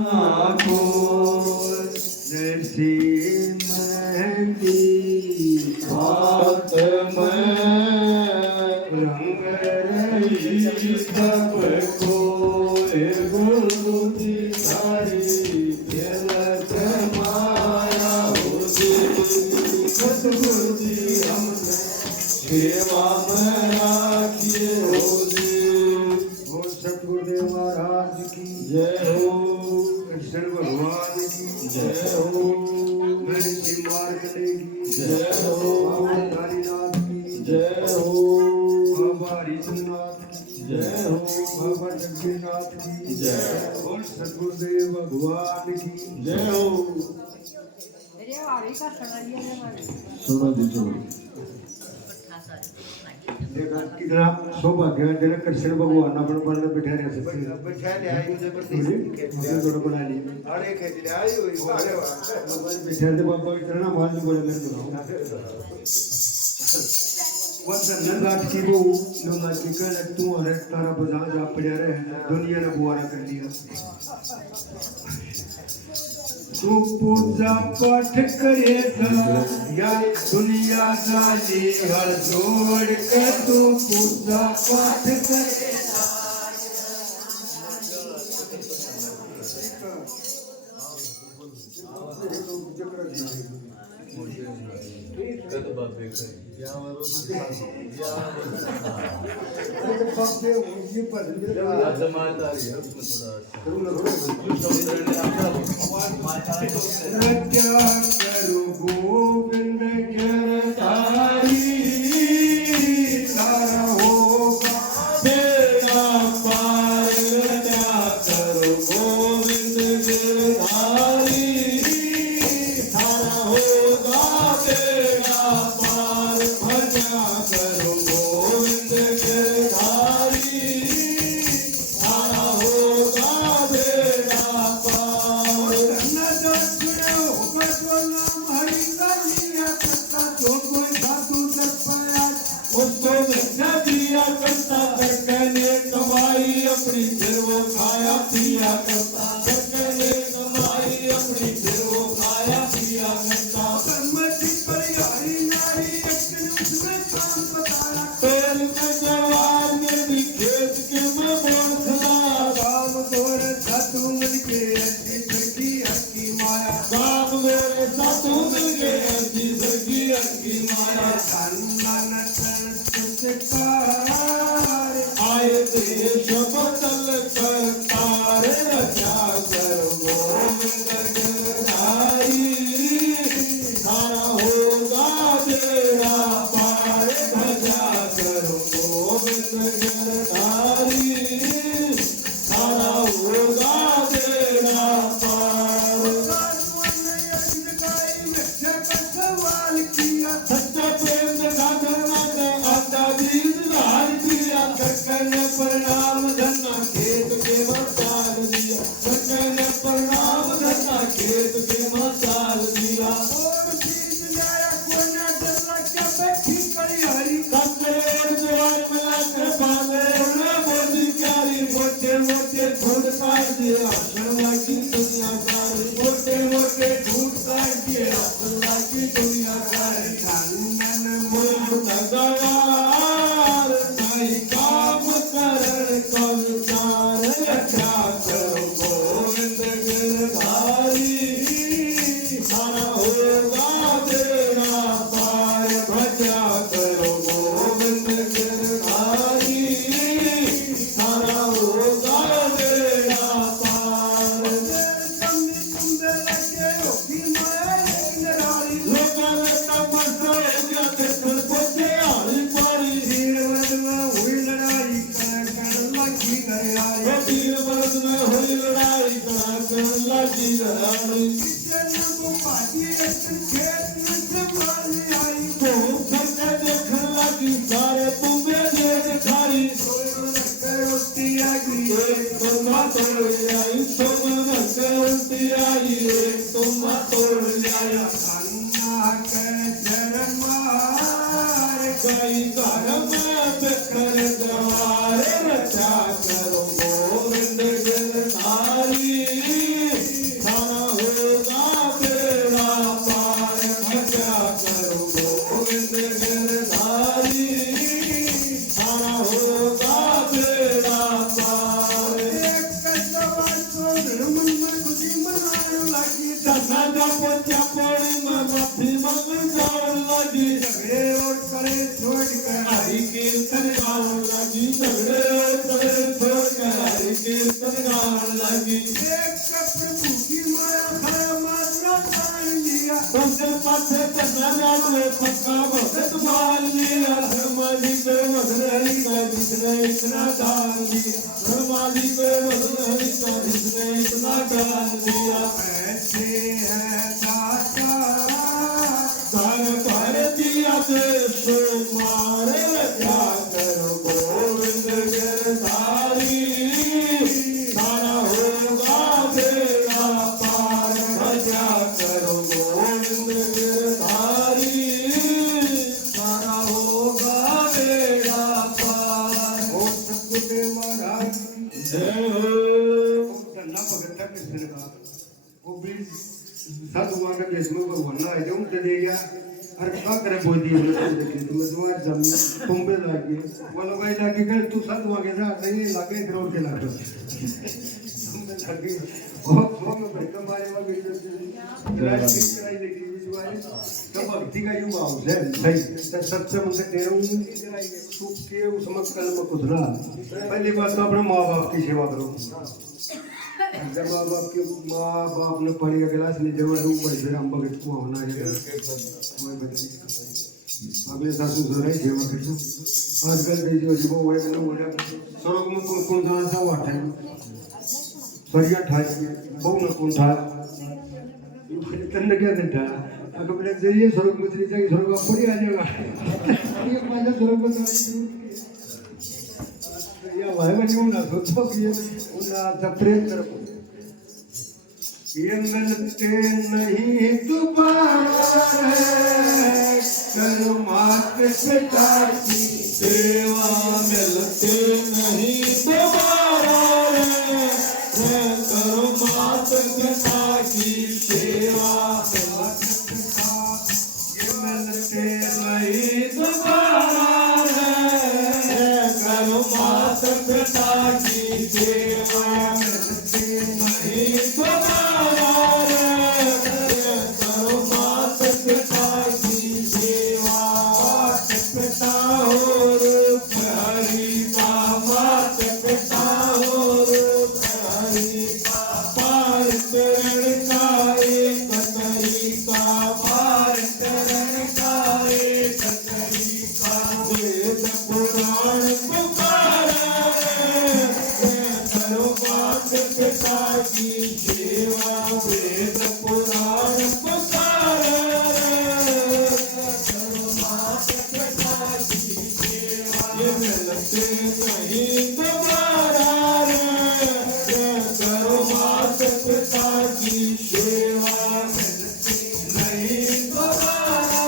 आँखों जैसी मेहंदी हाथ में रंग रही सबको गुरुजी सारी खेलत माया होती सतगुरुजी हमने सेवा में राखिए होती। हो सतगुरुदेव महाराज की जय हो, कृष्ण भगवान की जय हो, महर्षि मार्कंडेय की जय हो, नारीनाथ की जय हो, बाबा हरिशनाथ की जय हो, बाबा जगन्नाथ की जय हो, सतगुरुदेव भगवान की जय हो। सुनो दीजिए देखा कितना सौभाग्यजनक कृष्ण भगवान अपन पर बैठा रह सकते बैठा ले आई मुझे पर थोड़ा बना ली अरे खेत ले आई हुई बारे बैठा दे बाबा इतना माल नहीं बोले मेरे को वंदन रात की वो लोग की कर तू हर तारा बजा जा पड़ा रहे दुनिया ने बुआरा कर दिया तू पूजा पाठ करेगा या दुनिया जाने हर छोड़ के तू पूजा पाठ करेगा क्या करूं गोविंद गिरधारी सारा होगा तेरा पार क्या करूं गोविंद गिरधारी सारा होगा तेरा पार भजा करो गोविंद गिरधारी सारा होगा तेरा पार न जो सुनो नाम हरि का लिया करता जो कोई साधु दर पाया उसको धन्ना दिया करता करके कमाई अपनी फिर वो खाया पिया करता करके कमाई अपनी फिर वो खाया पिया करता कर्मति परिहारी नारी उसमें काम बताया तेल के जवान के भी खेत के में बोल खला काम तोर साधु मिल के ऐसी सगी हकी माया काम मेरे साधु मिल के ऐसी सगी हकी माया धन तुझे पार आए देश बदल कर तार रचा कर गोविंद गिरधारी सारा होगा तेरा पार भजा कर गोविंद गिरधारी सारा होगा तेरा पार सवाल किया सच्चा प्रेम दिखा कर आता दीन लाल किया करने परिणाम धन्ना खेत के मसाल दिया करने परिणाम धन्ना खेत के मसाल दिया और चीज लाया कोना डरला क्या बैठी करी हरी कंकरे द्वार मिला कर पाले उन्हें बोली क्यारी मोटे मोटे ढूंढ काट दिया शर्मा की दुनिया सारी मोटे मोटे ढूंढ काट दिया शर्मा की दुनिया सारी खानन मुल्क गवार नहीं काम करण कवितार रक्षा करो गोविंद गिरधारी सारा होगा तेरा पार भजा करो गोविंद गिरधारी सारा होगा तेरा पार तुमने लगे हो कि माया एक नारी लोगों ने तमस्सा हो कृष्ण पोते हरी पारी धीर वर्द में हुई लड़ाई कर लगी गया धीर वर्द में हुई लड़ाई कर लगी गया किसी को पाटी खेत में से मारी आई तो सबने देखने लगी सारे तुम्हें देख खाई उल्टी आई एक तुम तोड़ आई तुम उल्टी आई एक तुम तोड़ आया अन्ना के चरण मार गई घर में बिखर जवार रचा करो गोविंद गिरधारी झगड़े छोड़ कर हरि कीर्तन गान लगी। एक प्रभु की माया खाया मात्रा जान लिया। पंचल पाथे चंदा जाने पक्का भगत मान लिया। धर्माली को मधुर हरि का जिसने इतना दान दिया। धर्माली को मधुर हरि का जिसने इतना दान दिया। ऐसे है दाता दान कर दिया देश मारे क्या करो गोविंद गिरधारी। सारा होगा बेड़ा पार भजा करो गोविंद गिरधारी। सारा होगा बेड़ा पार। ओ सतगुरुदेव महाराज जय हो। धन्ना भगत कृष्ण का वो भी साधुओं के देश में भगवान आए थे उनके दे गया। अरे क्या करे बोल दिए तो तुम्हारे जमीन तुम्बे लागे बोलो भाई लागे कर तू साधुओं के साथ नहीं लागे करोड़ के लागे तुम्बे लागे वो में बैठा मारे वो भी राज की कराई लेके विश्वास तो भक्ति का युवा हो जाए सही सच्चे मन से कह रहा हूँ तू के उस मक्कल में कुछ ना पहली बात तो अपने माँ बाप की सेवा करो। जब माँ बाप ने पढ़ी गिलास नहीं जरूर रूम पर फिर हम भगत को होना है अगले सासू ससुर सेवा करो। आजकल जो जीवो वो है ना वो सड़क में कौन सा सा वाट है सरिया ठाई बहु न कौन था तन्ने क्या था अगर मेरे जरिए सड़क में चली जाएगी सड़क पर पड़ी आ जाएगा ये पांच सड़क पर या भाई बनी ना सोचो कि ये उना प्रेम कर ये मिलते नहीं दोबारा करो मात पिता की सेवा मिलते नहीं दोबारा करो मात पिता की सेवा। ये मिलते नहीं दोबारा करो मात पिता की सेवा। मिलते नहीं दोबारा करो मात पिता की सेवा। मात पिता हो रूप हरि का। मात पिता हो रूप हरि का। पार चरण का एक तरीका। पार चरण का एक तरीका। वेद पुराण पुकारे करो मात पिता की सेवा। वेद पुराण पुकारे करो मात पिता की सेवा। ये मिलते नहीं दोबारा करो मात पिता की सेवा। मिलते नहीं दोबारा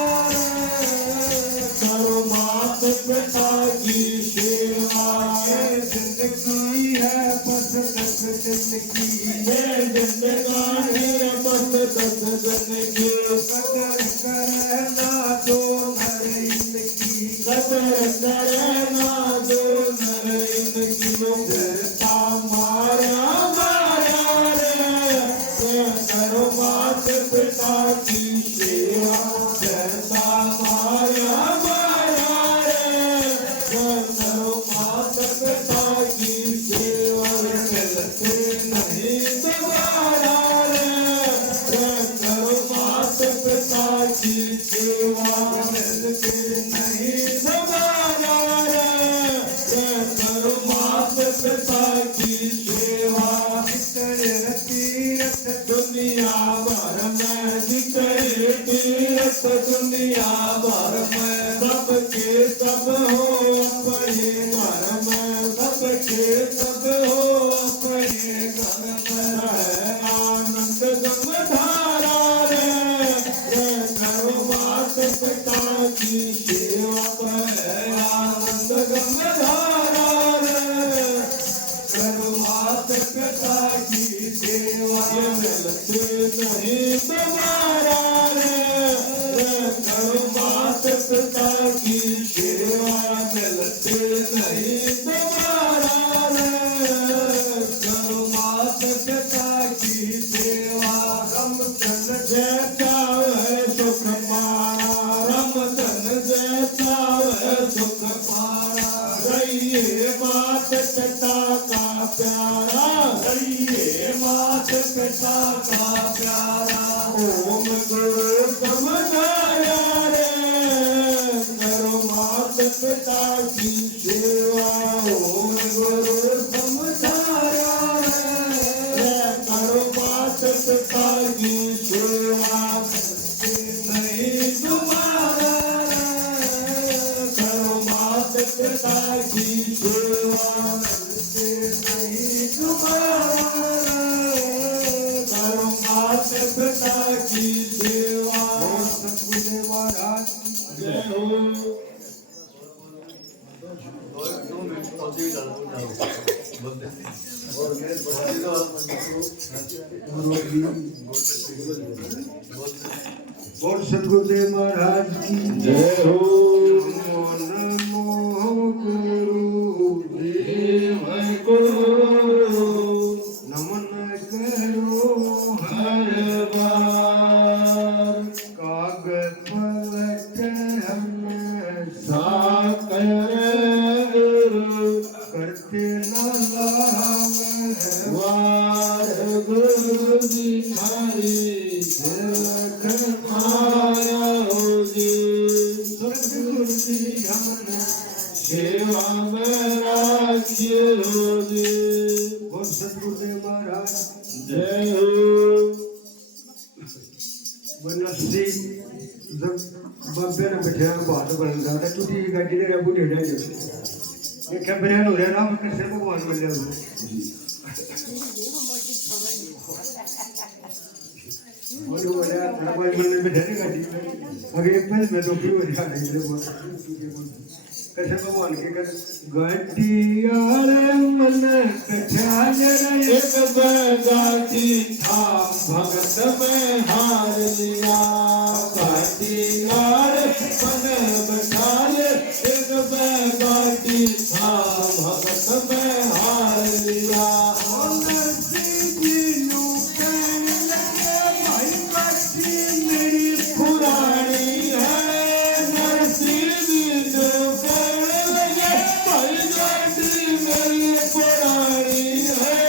करो मात पिता की सेवा। ये जिंदगी है बस दस दिन की। ये जिंदगानी है बस दस दिन की। कदर करना दो नर इनकी। कदर करना दो नर इनकी। करता मारा मारा रे करो मात पिता की सेवा। करता मारा मारा रे करो मात पिता की सेवा। मिलते नहीं दोबारा करो मात पिता की सेवा। मिलते नहीं दोबारा करो मात पिता की सेवा। तीरथ दुनिया भर में जितने तीरथ दुनिया भर में सबके सब हो अपने घर में। सबके सब हो अपने घर में। आनंद गंग धारा रे करो मात पिता की सेवा। आनंद गंग धारा रे करो मात पिता की सेवा। ये मिलते नहीं दोबारा करो मात पिता की सेवा। मिलते नहीं दोबारा करो मात पिता की सेवा। रामचंद्र जैसा है सुख पारा। रामचंद्र जैसा है सुख पारा। रहिए मात पिता का प्यारा करिए मात पिता का प्यारा ओम गुरु समझाया रे करो मात पिता की सेवा ओम गुरु समझाया रे करो मात पिता की सेवा नहीं तुम्हारा करो मात पिता की सेवा नहीं तुम्हारा करो मात पिता की सेवा सतगुरुदेव महाराज जय हो और सतगुरुदेव महाराज की जय हो नमो गुरुदेव को नमन करो हर बार कागज पलट हम साकर करते न लाभ वार गुरु जी हरि माया हो जी सतगुरु जी हमने सेवा में राखिए हो जी और सतगुरुदेव महाराज जय हो बनस्सी जब बब्बे ने बैठा बात बन रहा था टूटी गाड़ी ने रबू ने जाए ये क्या बयान हो रहा है कृष्ण भगवान मिल जाए और वो यार हर कोई मन में बैठे गाड़ी में अगर एक पल में तो क्यों हो रहा है ये कृष्ण भगवान के कर गाड़ी वाले मन कठा जरा एक बगाती था भगत में हार लिया गाती यार मन बचाए एक बगाती था भगत में हार लिया पुरानी है नरसिंह जो कहने लगे भाई गाड़ी मेरी पुरानी है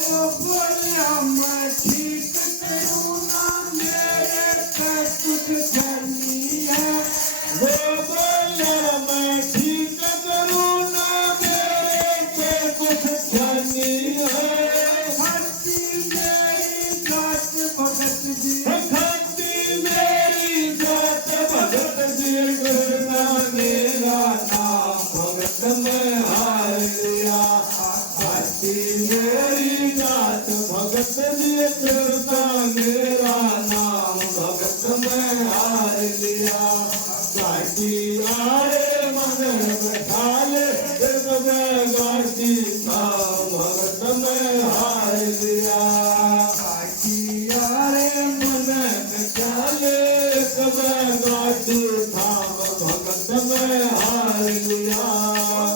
वो बोलिया मैं ठीक करूँ ना मेरे पे कुछ करनी है वो बोलिया मैं ठीक करूँ ना मेरे पे कुछ करनी है हट्टी मेरी जात भगत जी हट्टी मेरी जात भगत जी करना मेरा नाम भगत में हार लिया हट्टी मेरी जात भगत जी करना मेरा नाम भगत में हार लिया गाड़ी आरे मन बैठा ले गाड़ी था भगत में हार लिया गाड़ी आरे मन बैठा ले गाड़ी था भगत में हार लिया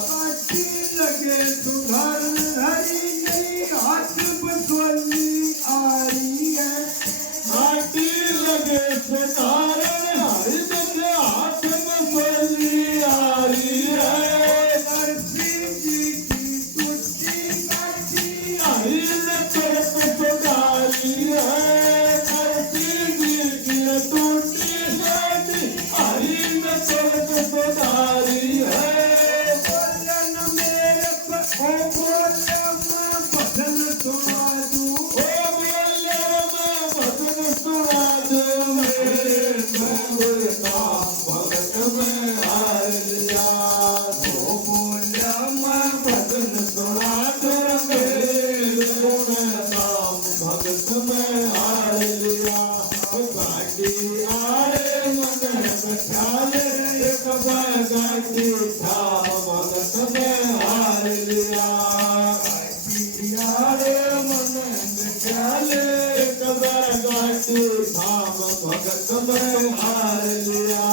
गाड़ी लगे सुधर हरी गई हाथ बसवली आ रही है गाड़ी लगे सुधार हरी जैसे हाथ बसवली आ रही है नरसिंह जी की टूटी गाड़ी हरी ने तरफ सुधारी है नरसिंह जी की टूटी गाड़ी हरी ने तरफ सुधारी है बोलन मेरे पर ओ बोलन मैं भजन सुना दूं ओ बोलन मैं भजन सुना दूं मेरे बोलता भगत में हार लिया ओ बोलन मैं भजन सुना दूं मेरे बोलता भगत में हार लिया गाड़ी आरे मन बैठा ले एक गाड़ी था भगत में हार लिया गाड़ी आरे मन बैठा ले एक गाड़ी था भगत में हार लिया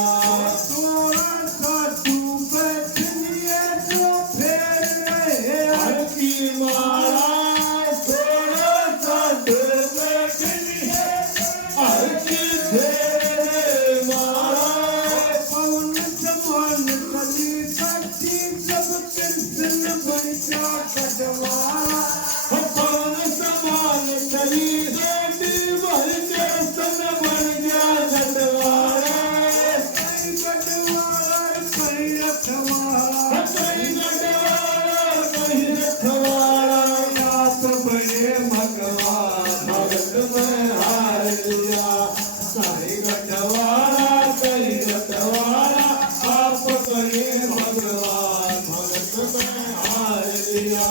थोड़ा सा तू बैठ लिए तो फिर रहे हर की मारा थोड़ा सा तू बैठ लिए हर की तेरे मारा पवन समान कली करती सब कृष्ण बन में हार लिया कहीं गठवारा कहीं गठवारा आप कहीं भगवान भगत में हार लिया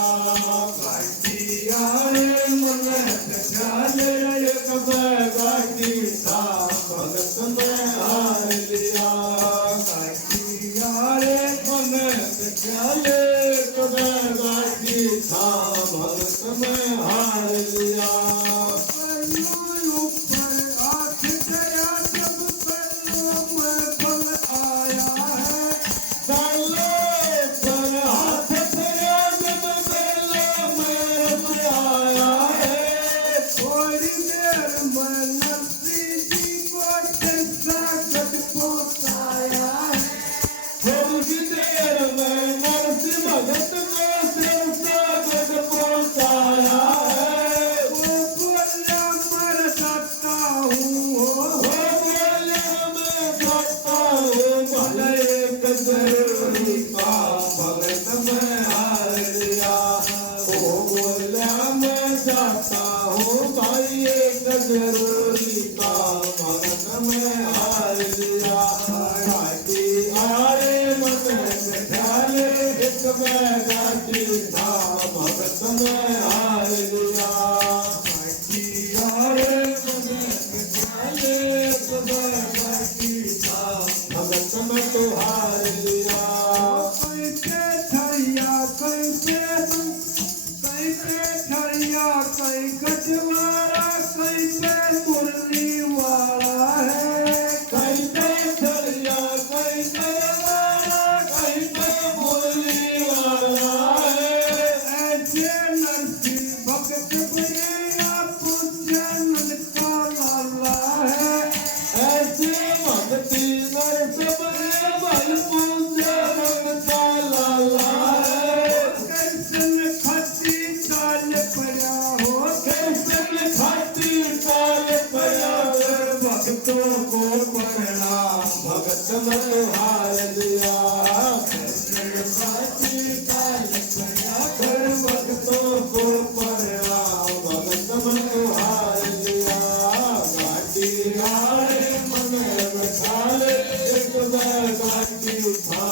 गाठिया रे मन ख्याले एक गाठी था भगत में हार लिया गाठिया रे मन ख्याले एक गाठी था भगत में हार लिया ऊपर आँख तेरा जब पैरों में बल आया है डाले पर हाथ तेरा जब पैरों में बल आया है थोड़ी देर में नरसिंह जी को संकट पहुँचाया है थोड़ी देर में नरसिंह भगत को संकट पहुँचाया है जरूरी का भगत में हार लिया ओ बोला मैं जाता हूँ भाई एक जरूरी का भगत में हार लिया घाटी आरे मन ख्याले एक गाठी था भगत में हार लिया घाटी आरे मन ख्याले एक गाठी था भगत में तो हार लिया कैसे ठरिया कई गठवारा कैसे मुरली वाला है कैसे ठरिया कई गठवारा कैसे मुरली वाला है ऐसे नरसिंह भगत भैया पूजन का लाला है ऐसे भक्ति नरसिंह भाई पूजन का लाला है कैसे खती काल पया हो कैसे खती काल पया भक्तों को प्रणाम भगत में हार लिया कैसे खती काल पया भक्तों को प्रणाम भगत में हार लिया गाठी हारे मन में खाले एक गाठी था